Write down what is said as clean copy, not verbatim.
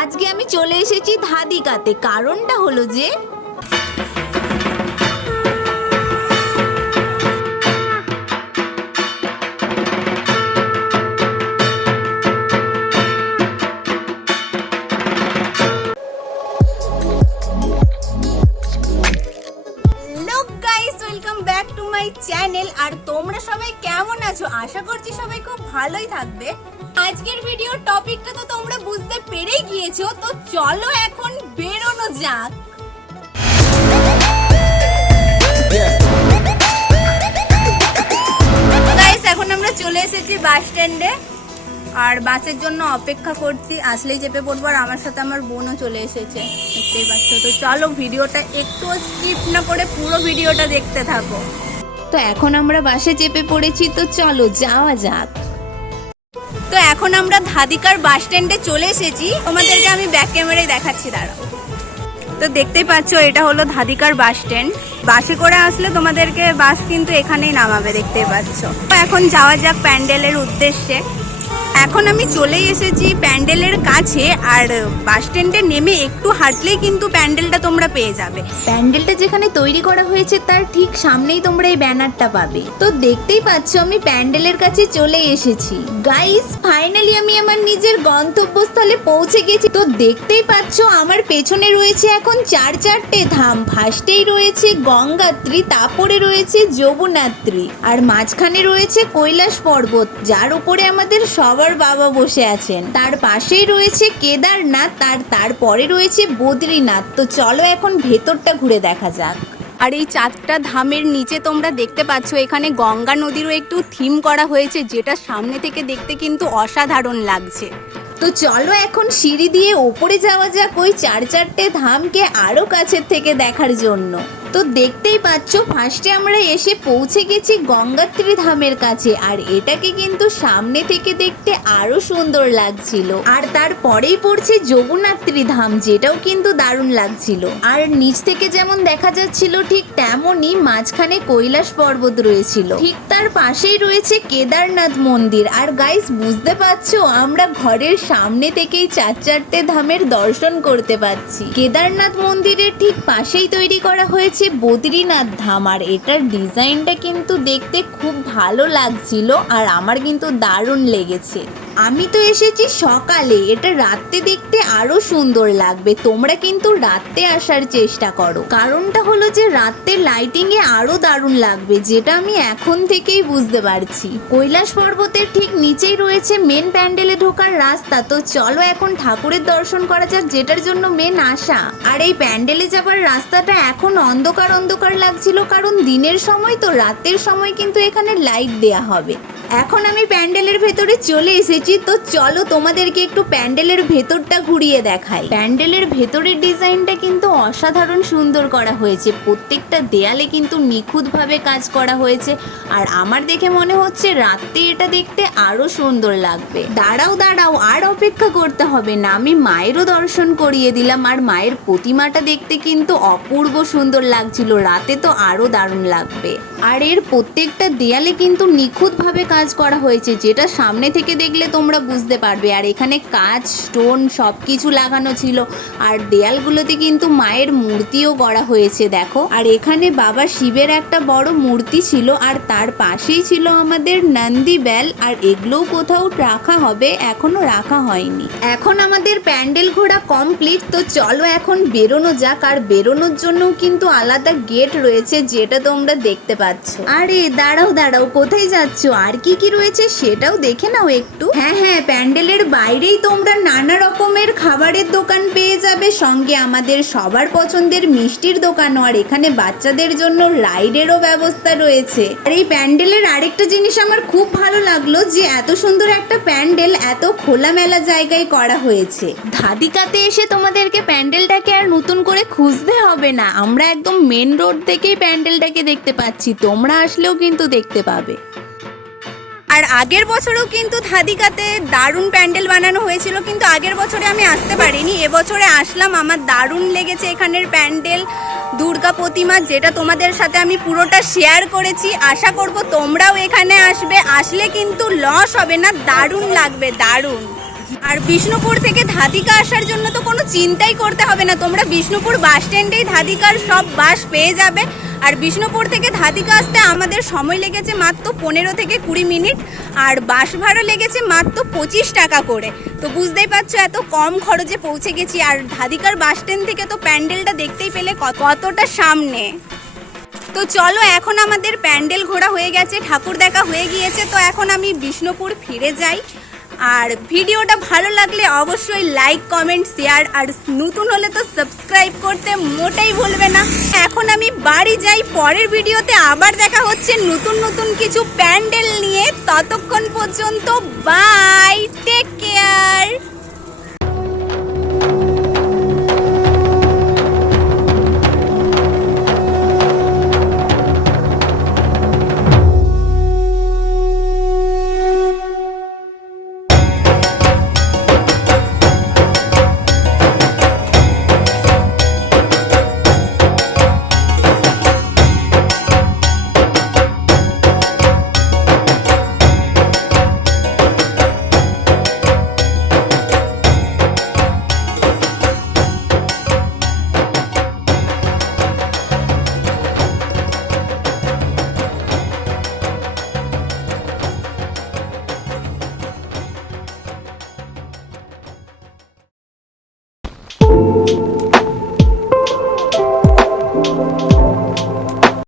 আজকে আমি চলে এসেছি ধাদিকাতে। কারণটা হলো যে চ্যানেল। আর তোমরা সবাই কেমন আছো? আশা করছি সবাই খুব ভালোই থাকবে। আজকের ভিডিওর টপিকটা তো তোমরা বুঝতে পেরেই গিয়েছো, তো চলো এখন বেরোনো যাক। গাইস, এখন আমরা চলে এসেছি বাস স্ট্যান্ডে আর বাসের জন্য অপেক্ষা করছি। আসলেই চেপে পড়বো। আর আমার সাথে আমার বোনও চলে এসেছে, দেখতেই পাচ্ছ। তো চলো ভিডিওটা একটু স্কিপ না করে পুরো ভিডিওটা দেখতে থাকো। তো এখন আমরা বাসে চেপে পড়েছি, তো চলো যাওয়া যাক। তো এখন আমরা ধাদিকার বাস স্ট্যান্ডে চলে এসেছি। তোমাদেরকে আমি ব্যাক ক্যামেরায় দেখাচ্ছি, দাঁড়াও। তো দেখতেই পাচ্ছ, এটা হলো ধাদিকার বাস স্ট্যান্ড। বাসে করে আসলে তোমাদেরকে বাস কিন্তু এখানেই নামাবে, দেখতেই পাচ্ছ। তো এখন যাওয়া যাক প্যান্ডেলের উদ্দেশ্যে। এখন আমি চলেই এসেছি প্যান্ডেলের কাছে। আর বাস স্ট্যান্ডে নেমে একটু হাঁটলেই কিন্তু প্যান্ডেলটা তোমরা পেয়ে যাবে। প্যান্ডেলটা যেখানে তৈরি করা হয়েছে তার ঠিক সামনেই তোমরা এই ব্যানারটা পাবে। তো দেখতেই পাচ্ছ আমি প্যান্ডেলের কাছে চলে এসেছি। গাইস, ফাইনালি আমি আমার নিজের গন্তব্যস্থলে পৌঁছে গেছি। তো দেখতেই পাচ্ছ আমার পেছনে রয়েছে এখন চারটে ধাম। ফার্স্টেই রয়েছে গঙ্গাত্রী, তারপরে রয়েছে যমুনাত্রী, আর মাঝখানে রয়েছে কৈলাস পর্বত, যার উপরে আমাদের সবার বাবা বসে আছেন। তার পাশেই রয়েছে কেদারনাথ, তারপরে রয়েছে বদ্রীনাথ। তো চলো এখন ভেতরটা ঘুরে দেখা যাক। আর এই চারটা ধামের নিচে তোমরা দেখতে পাচ্ছ এখানে গঙ্গা নদীরও একটু থিম করা হয়েছে, যেটা সামনে থেকে দেখতে কিন্তু অসাধারণ লাগছে। তো চলো এখন সিঁড়ি দিয়ে ওপরে যাওয়া যাক ওই চারটে ধামকে আরো কাছের থেকে দেখার জন্য। তো দেখতেই পাচ্ছ ফার্স্টে আমরা এসে পৌঁছে গেছি গঙ্গাত্রী ধামের কাছে। আর এটাকে কিন্তু সামনে থেকে দেখতে আরো সুন্দর লাগছিল। আর তারপরেই পড়ছে যমুনাত্রী ধাম, যেটাও কিন্তু দারুণ লাগছিল। আর নিচ থেকে যেমন দেখা যাচ্ছিল ঠিক তেমনই মাঝখানে কৈলাস পর্বত রয়েছিল। ঠিক তার পাশেই রয়েছে কেদারনাথ মন্দির। আর গাইস, বুঝতে পারছো আমরা ঘরের সামনে থেকেই চারটে ধামের দর্শন করতে পাচ্ছি। কেদারনাথ মন্দিরের ঠিক পাশেই তৈরি করা হয়েছে বদ্রীনাথ ধাম। আর এটার ডিজাইনটা কিন্তু দেখতে খুব ভালো লাগছিল, আর আমার কিন্তু দারুণ লেগেছে। আমি তো এসেছি সকালে, এটা রাতে দেখতে আরো সুন্দর লাগবে। তোমরা কিন্তু রাতে আসার চেষ্টা করো। কারণটা হলো যে রাতে লাইটিং এ আরো দারুণ লাগবে, যেটা আমি এখন থেকেই বুঝতে পারছি। কৈলাস পর্বতের ঠিক নিচেই রয়েছে মেন প্যান্ডেলে ঢোকার রাস্তা। তো চলো এখন ঠাকুরের দর্শন করা যাক, যেটার জন্য মেন আসা। আর এই প্যান্ডেলে যাবার রাস্তাটা এখন অন্ধকার লাগছিল, কারণ দিনের সময় তো, রাতের সময় কিন্তু এখানে লাইট দেয়া হবে। এখন আমি প্যান্ডেলের ভেতরে চলে এসেছি। তো চলো তোমাদেরকে একটু প্যান্ডেলের ভেতরটা ঘুরিয়ে দেখাই। প্যান্ডেলের ভেতরের ডিজাইনটা কিন্তু অসাধারণ সুন্দর করা হয়েছে। প্রত্যেকটা দেয়ালে কিন্তু নিখুঁতভাবে কাজ করা হয়েছে। আর আমার দেখে মনে হচ্ছে রাতে এটা দেখতে আরো সুন্দর লাগবে। দাঁড়াও আর অপেক্ষা করতে হবে না, আমি মায়েরও দর্শন করিয়ে দিলাম। আর মায়ের প্রতিমাটা দেখতে কিন্তু অপূর্ব সুন্দর লাগছিল, রাতে তো আরো দারুণ লাগবে। আর এর প্রত্যেকটা দেয়ালে কিন্তু নিখুঁতভাবে কাজ করা হয়েছে, যেটা সামনে থেকে দেখলে তোমরা বুঝতে পারবে। আর এখানে কাঁচ, স্টোন সবকিছু লাগানো ছিল। আর দেয়ালগুলোতে কিন্তু মায়ের মূর্তিও করা হয়েছে, দেখো। আর এখানে বাবা শিবের একটা বড় মূর্তি ছিল। আর তার পাশেই ছিল আমাদের নন্দী বেল। আর এগুলোও কোথাও রাখা হবে, এখনো রাখা হয়নি। এখন আমাদের প্যান্ডেল ঘোরা কমপ্লিট। তো চলো এখন বেরোনো যাক। আর বেরোনোর জন্য কিন্তু আলাদা গেট রয়েছে, যেটা তোমরা দেখতে পাচ্ছ। আরে দাঁড়াও, কোথায় যাচ্ছ? আর কি রয়েছে সেটাও দেখে নাও একটু। হ্যাঁ, প্যান্ডেলের বাইরেই তোমরা নানা রকমের খাবারের দোকান পেয়ে যাবে, সঙ্গে আমাদের সবার পছন্দের মিষ্টির দোকানও। আর এখানে বাচ্চাদের জন্য রাইডেরও ব্যবস্থা রয়েছে। আর এই প্যান্ডেলের আরেকটা জিনিস আমার খুব ভালো লাগলো, যে এত সুন্দর একটা প্যান্ডেল এত খোলামেলা জায়গায় করা হয়েছে। ধাদিকাতে এসে তোমাদেরকে প্যান্ডেলটাকে আর নতুন করে খুঁজতে হবে না, আমরা একদম মেন রোড থেকেই প্যান্ডেলটাকে দেখতে পাচ্ছি। তোমরা আসলেও কিন্তু দেখতে পাবে। আর আগের বছরেও কিন্তু ধাদিকাতে দারুণ প্যান্ডেল বানানো হয়েছিল, কিন্তু আগের বছরে আমি আসতে পারিনি। এবছরে আসলাম, আমার দারুণ লেগেছে এখানের প্যান্ডেল, দুর্গা প্রতিমা, যেটা তোমাদের সাথে আমি পুরোটা শেয়ার করেছি। আশা করব তোমরাও এখানে আসবে, আসলে কিন্তু লস হবে না, দারুণ লাগবে, দারুণ। আর বিষ্ণুপুর থেকে ধাদিকা আসার জন্য তো কোনো চিন্তাই করতে হবে না, তোমরা বিষ্ণুপুর বাস স্ট্যান্ডেই ধাদিকার সব বাস পেয়ে যাবে। আর বিষ্ণুপুর থেকে ধাদিকা আসতে আমাদের সময় লেগেছে মাত্র 15 থেকে 20 মিনিট, আর বাস ভাড়া লেগেছে মাত্র 25 টাকা করে। তো বুঝতেই পারছো এত কম খরচে পৌঁছে গেছি। আর ধাদিকার বাস স্ট্যান্ড থেকে তো প্যান্ডেলটা দেখতেই পেলে কতটা সামনে। তো চলো, এখন আমাদের প্যান্ডেল ঘোরা হয়ে গেছে, ঠাকুর দেখা হয়ে গিয়েছে, তো এখন আমি বিষ্ণুপুর ফিরে যাই। আর ভিডিওটা ভালো লাগলে অবশ্যই লাইক, কমেন্ট, শেয়ার, আর নতুন হলে তো সাবস্ক্রাইব করতে মোটেই ভুলবে না। এখন আমি বাড়ি যাই, পরের ভিডিওতে আবার দেখা হচ্ছে নতুন নতুন কিছু প্যান্ডেল নিয়ে। ততক্ষণ পর্যন্ত বাই, টেক কেয়ার।